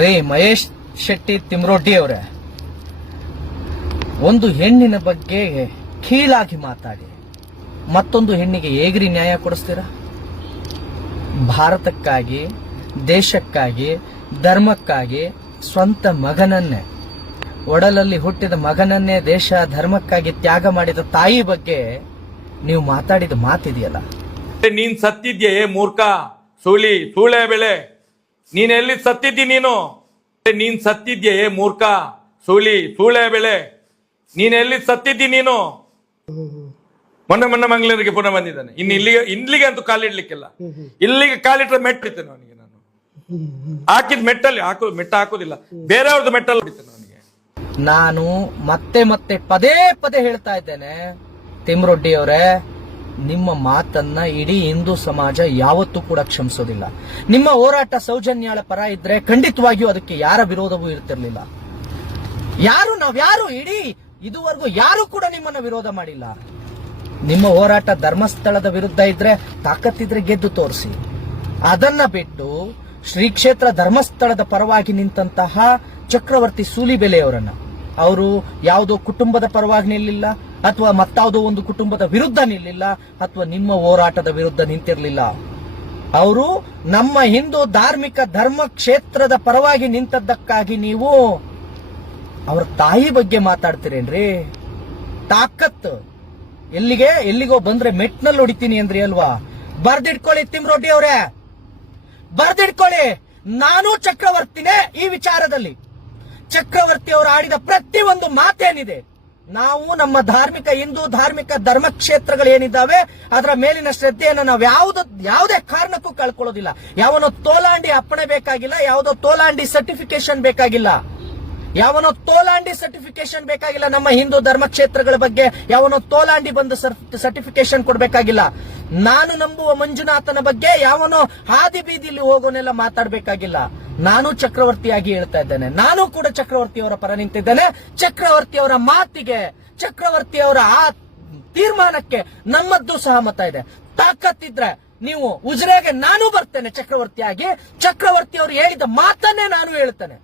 ರೇ ಮಹೇಶ್ ಶೆಟ್ಟಿ ತಿಮ್ರೋಡ್ಡಿ ಅವರೇ, ಒಂದು ಹೆಣ್ಣಿನ ಬಗ್ಗೆ ಕೀಳಾಗಿ ಮಾತಾಡಿ ಮತ್ತೊಂದು ಹೆಣ್ಣಿಗೆ ಹೇಗ್ರಿ ನ್ಯಾಯ ಕೊಡಿಸ್ತೀರಾ? ಭಾರತಕ್ಕಾಗಿ, ದೇಶಕ್ಕಾಗಿ, ಧರ್ಮಕ್ಕಾಗಿ ಸ್ವಂತ ಮಗನನ್ನೇ, ಒಡಲಲ್ಲಿ ಹುಟ್ಟಿದ ಮಗನನ್ನೇ ದೇಶ ಧರ್ಮಕ್ಕಾಗಿ ತ್ಯಾಗ ಮಾಡಿದ ತಾಯಿ ಬಗ್ಗೆ ನೀವು ಮಾತಾಡಿದ ಮಾತಿದೆಯಲ್ಲ. ನೀನ್ ಸತ್ತಿದ್ಯೆ ಮೂರ್ಖ, ಸೂಳೆ ಬೆಳೆ, ನೀನ್ ಎಲ್ಲಿ ಸತ್ತಿದ್ದಿ? ನೀನ್ ಸತ್ತಿದ್ಯೆ ಮೂರ್ಖ, ಸೂಳೆ ಬೆಳೆ, ನೀನ್ ಎಲ್ಲಿ ಸತ್ತಿದ್ದಿ? ಮೊನ್ನೆ ಮಂಗಳೂರಿಗೆ ಪುನಃ ಬಂದಿದ್ದಾನೆ. ಇನ್ನು ಇಲ್ಲಿಗೆ ಅಂತೂ ಕಾಲಿಡ್ಲಿಕ್ಕಿಲ್ಲ. ಇಲ್ಲಿಗೆ ಕಾಲಿಟ್ರೆ ಮೆಟ್ಟಿರ್ತೇನೆ ಅವನಿಗೆ. ನಾನು ಹಾಕಿದ ಮೆಟ್ಟಲ್ಲಿ ಮೆಟ್ಟ ಹಾಕೋದಿಲ್ಲ, ಬೇರೆಯವ್ರದ್ದು ಮೆಟ್ಟಲ್ಲಿ ಹೊಡಿತೇನೆ ಅವನಿಗೆ. ನಾನು ಮತ್ತೆ ಮತ್ತೆ ಪದೇ ಪದೇ ಹೇಳ್ತಾ ಇದ್ದೇನೆ, ತಿಮ್ರೋಡ್ಡಿ ಅವರೇ, ನಿಮ್ಮ ಮಾತನ್ನ ಇಡೀ ಹಿಂದೂ ಸಮಾಜ ಯಾವತ್ತೂ ಕೂಡ ಕ್ಷಮಿಸೋದಿಲ್ಲ. ನಿಮ್ಮ ಹೋರಾಟ ಸೌಜನ್ಯಾಳ ಪರ ಇದ್ರೆ ಖಂಡಿತವಾಗಿಯೂ ಅದಕ್ಕೆ ಯಾರ ವಿರೋಧವೂ ಇರ್ತಿರ್ಲಿಲ್ಲ. ನಾವ್ಯಾರು ಇಡೀ ಇದುವರೆಗೂ ಯಾರು ಕೂಡ ನಿಮ್ಮನ್ನ ವಿರೋಧ ಮಾಡಿಲ್ಲ. ನಿಮ್ಮ ಹೋರಾಟ ಧರ್ಮಸ್ಥಳದ ವಿರುದ್ಧ ಇದ್ರೆ, ತಾಕತ್ತಿದ್ರೆ ಗೆದ್ದು ತೋರಿಸಿ. ಅದನ್ನ ಬಿಟ್ಟು ಶ್ರೀ ಕ್ಷೇತ್ರ ಧರ್ಮಸ್ಥಳದ ಪರವಾಗಿ ನಿಂತಹ ಚಕ್ರವರ್ತಿ ಸೂಲಿಬೆಲೆಯವರನ್ನ, ಅವರು ಯಾವುದೋ ಕುಟುಂಬದ ಪರವಾಗಿ ನಿಲ್ಲಿಲ್ಲ, ಅಥವಾ ಮತ್ತಾವುದೋ ಒಂದು ಕುಟುಂಬದ ವಿರುದ್ಧ ನಿಲ್ಲಿಲ್ಲ, ಅಥವಾ ನಿಮ್ಮ ಹೋರಾಟದ ವಿರುದ್ಧ ನಿಂತಿರಲಿಲ್ಲ. ಅವರು ನಮ್ಮ ಹಿಂದೂ ಧಾರ್ಮಿಕ ಧರ್ಮ ಕ್ಷೇತ್ರದ ಪರವಾಗಿ ನಿಂತದ್ದಕ್ಕಾಗಿ ನೀವು ಅವರ ತಾಯಿ ಬಗ್ಗೆ ಮಾತಾಡ್ತೀರೇನ್ರಿ? ತಾಕತ್ ಎಲ್ಲಿಗೋ ಬಂದ್ರೆ ಮೆಟ್ನಲ್ಲಿ ಹೊಡಿತೀನಿ ಅಂದ್ರಿ ಅಲ್ವಾ? ಬರ್ದಿಟ್ಕೊಳ್ಳಿ ತಿಮ್ರೋಡ್ಡಿ ಅವರೇ, ಬರ್ದಿಟ್ಕೊಳ್ಳಿ. ನಾನು ಚಕ್ರವರ್ತಿನೇ ಈ ವಿಚಾರದಲ್ಲಿ. ಚಕ್ರವರ್ತಿ ಅವರು ಆಡಿದ ಪ್ರತಿ ಒಂದು ಮಾತೇನಿದೆ, ನಾವು ನಮ್ಮ ಹಿಂದೂ ಧಾರ್ಮಿಕ ಧರ್ಮ ಕ್ಷೇತ್ರಗಳು ಏನಿದ್ದಾವೆ ಅದರ ಮೇಲಿನ ಶ್ರದ್ಧೆಯನ್ನು ನಾವು ಯಾವುದೇ ಕಾರಣಕ್ಕೂ ಕಳ್ಕೊಳ್ಳೋದಿಲ್ಲ. ಯಾವನೋ ತೋಲಾಂಡಿ ಅಪ್ಪಣೆ ಬೇಕಾಗಿಲ್ಲ, ಯಾವುದೋ ತೋಲಾಂಡಿ ಸರ್ಟಿಫಿಕೇಶನ್ ಬೇಕಾಗಿಲ್ಲ, ನಮ್ಮ ಹಿಂದೂ ಧರ್ಮ ಕ್ಷೇತ್ರಗಳ ಬಗ್ಗೆ ಯಾವನೋ ತೋಲಾಂಡಿ ಬಂದು ಸರ್ಟಿಫಿಕೇಶನ್ ಕೊಡಬೇಕಾಗಿಲ್ಲ. ನಾನು ನಂಬುವ ಮಂಜುನಾಥನ ಬಗ್ಗೆ ಯಾವನೋ ಹಾದಿ ಬೀದಿಲಿ ಹೋಗೋನೆಲ್ಲ ಮಾತಾಡಬೇಕಾಗಿಲ್ಲ. ನಾನು ಚಕ್ರವರ್ತಿಯಾಗಿ ಹೇಳ್ತಾ ಇದ್ದೇನೆ, ನಾನು ಕೂಡ ಚಕ್ರವರ್ತಿಯವರ ಪರ ನಿಂತಿದ್ದೇನೆ. ಚಕ್ರವರ್ತಿಯವರ ಮಾತಿಗೆ, ಚಕ್ರವರ್ತಿಯವರ ಆ ತೀರ್ಮಾನಕ್ಕೆ ನಮ್ಮದ್ದು ಸಹಮತ ಇದೆ. ತಾಕತ್ತಿದ್ರೆ ನೀವು ಉಜಿರೆಗೆ ನಾನು ಬರ್ತೇನೆ ಚಕ್ರವರ್ತಿಯಾಗಿ. ಚಕ್ರವರ್ತಿಯವರು ಹೇಳಿದ ಮಾತನ್ನೇ ನಾನು ಹೇಳ್ತೇನೆ.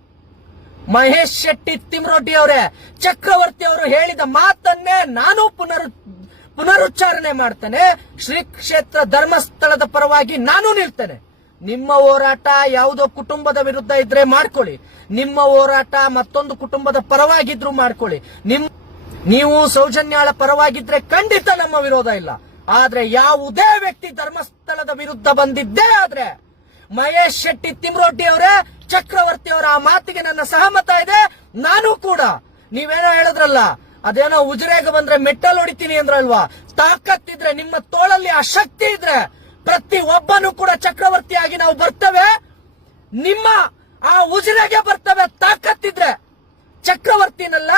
ಮಹೇಶ್ ಶೆಟ್ಟಿ ತಿಮ್ರೋಡ್ಡಿ ಅವರೇ, ಚಕ್ರವರ್ತಿ ಅವರು ಹೇಳಿದ ಮಾತನ್ನೇ ನಾನು ಪುನರುಚ್ಚಾರಣೆ ಮಾಡ್ತೇನೆ. ಶ್ರೀ ಕ್ಷೇತ್ರ ಧರ್ಮಸ್ಥಳದ ಪರವಾಗಿ ನಾನು ನಿಲ್ತೇನೆ. ನಿಮ್ಮ ಹೋರಾಟ ಯಾವುದೋ ಕುಟುಂಬದ ವಿರುದ್ಧ ಇದ್ರೆ ಮಾಡ್ಕೊಳ್ಳಿ, ನಿಮ್ಮ ಹೋರಾಟ ಮತ್ತೊಂದು ಕುಟುಂಬದ ಪರವಾಗಿದ್ರು ಮಾಡ್ಕೊಳ್ಳಿ. ನೀವು ಸೌಜನ್ಯಾಳ ಪರವಾಗಿದ್ರೆ ಖಂಡಿತ ನಮ್ಮ ವಿರೋಧ ಇಲ್ಲ. ಆದ್ರೆ ಯಾವುದೇ ವ್ಯಕ್ತಿ ಧರ್ಮಸ್ಥಳದ ವಿರುದ್ಧ ಬಂದಿದ್ದೇ ಆದ್ರೆ, ಮಹೇಶ್ ಶೆಟ್ಟಿ ತಿಮ್ರೋಡ್ಡಿ ಅವರೇ, ಚಕ್ರವರ್ತಿ ಅವರ ಆ ಮಾತಿಗೆ ನನ್ನ ಸಹಮತ ಇದೆ. ನಾನು ಕೂಡ, ನೀವೇನೋ ಹೇಳಿದ್ರಲ್ಲ, ಅದೇನೋ ಉಜಿರೆಗೆ ಬಂದ್ರೆ ಮೆಟ್ಟಲ್ ಹೊಡಿತೀನಿ ಅಂದ್ರಲ್ವಾ, ತಾಕತ್ತಿದ್ರೆ, ನಿಮ್ಮ ತೋಳಲ್ಲಿ ಆ ಶಕ್ತಿ ಇದ್ರೆ ಪ್ರತಿ ಒಬ್ಬನು ಕೂಡ ಚಕ್ರವರ್ತಿಯಾಗಿ ನಾವು ಬರ್ತೇವೆ. ನಿಮ್ಮ ಆ ಉಜಿರೆಗೆ ಬರ್ತೇವೆ ತಾಕತ್ತಿದ್ರೆ. ಚಕ್ರವರ್ತಿನಲ್ಲ,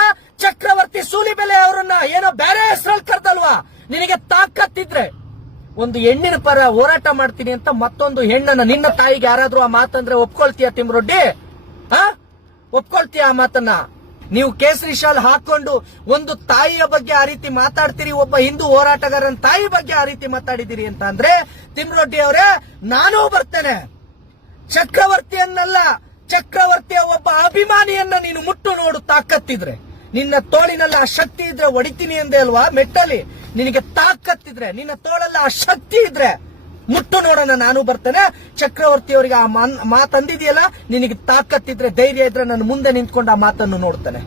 ಚಕ್ರವರ್ತಿ ಸೂಲಿಬೆಲೆ ಅವರನ್ನ ಏನೋ ಬೇರೆ ಹೆಸರಲ್ಲಿ ಕರ್ದಲ್ವಾ, ನಿನಗೆ ತಾಕತ್ತಿದ್ರೆ ಒಂದು ಹೆಣ್ಣಿನ ಪರ ಹೋರಾಟ ಮಾಡ್ತೀನಿ ಅಂತ ಮತ್ತೊಂದು ಹೆಣ್ಣನ್ನ, ನಿನ್ನ ತಾಯಿಗೆ ಯಾರಾದ್ರೂ ಆ ಮಾತಂದ್ರೆ ಒಪ್ಕೊಳ್ತೀಯ ತಿಮ್ರೋಡ್ಡಿ? ಒಪ್ಕೊಳ್ತೀಯ ಆ ಮಾತನ್ನ? ನೀವು ಕೇಸರಿ ಶಾಲ್ ಹಾಕೊಂಡು ಒಂದು ತಾಯಿಯ ಬಗ್ಗೆ ಆ ರೀತಿ ಮಾತಾಡ್ತೀರಿ, ಒಬ್ಬ ಹಿಂದೂ ಹೋರಾಟಗಾರನ ತಾಯಿ ಬಗ್ಗೆ ಆ ರೀತಿ ಮಾತಾಡಿದಿರಿ ಅಂತ ಅಂದ್ರೆ, ತಿಮ್ರೋಡ್ಡಿ ಅವರೇ, ನಾನೂ ಬರ್ತೇನೆ. ಚಕ್ರವರ್ತಿಯನ್ನಲ್ಲ, ಚಕ್ರವರ್ತಿಯ ಒಬ್ಬ ಅಭಿಮಾನಿಯನ್ನ ನೀನು ಮುಟ್ಟು ನೋಡು ತಾಕತ್ತಿದ್ರೆ. ನಿನ್ನ ತೋಳಿನಲ್ಲ ಆ ಶಕ್ತಿ ಇದ್ರೆ ಹೊಡಿತೀನಿ ಅಂದೆ ಅಲ್ವಾ ಮೆಟ್ಟಲಿ. ನಿನಗೆ ತಾಕತ್ತಿದ್ರೆ, ನಿನ್ನ ತೋಳಲ್ಲ ಆ ಶಕ್ತಿ ಇದ್ರೆ ಮುಟ್ಟು ನೋಡೋಣ, ನಾನು ಬರ್ತೇನೆ. ಚಕ್ರವರ್ತಿ ಅವರಿಗೆ ಆ ಮಾತಂದಿದೆಯಲ್ಲ, ನಿನಗೆ ತಾಕತ್ತಿದ್ರೆ, ಧೈರ್ಯ ಇದ್ರೆ ನನ್ನ ಮುಂದೆ ನಿಂತ್ಕೊಂಡು ಆ ಮಾತನ್ನು ನೋಡ್ತಾನೆ.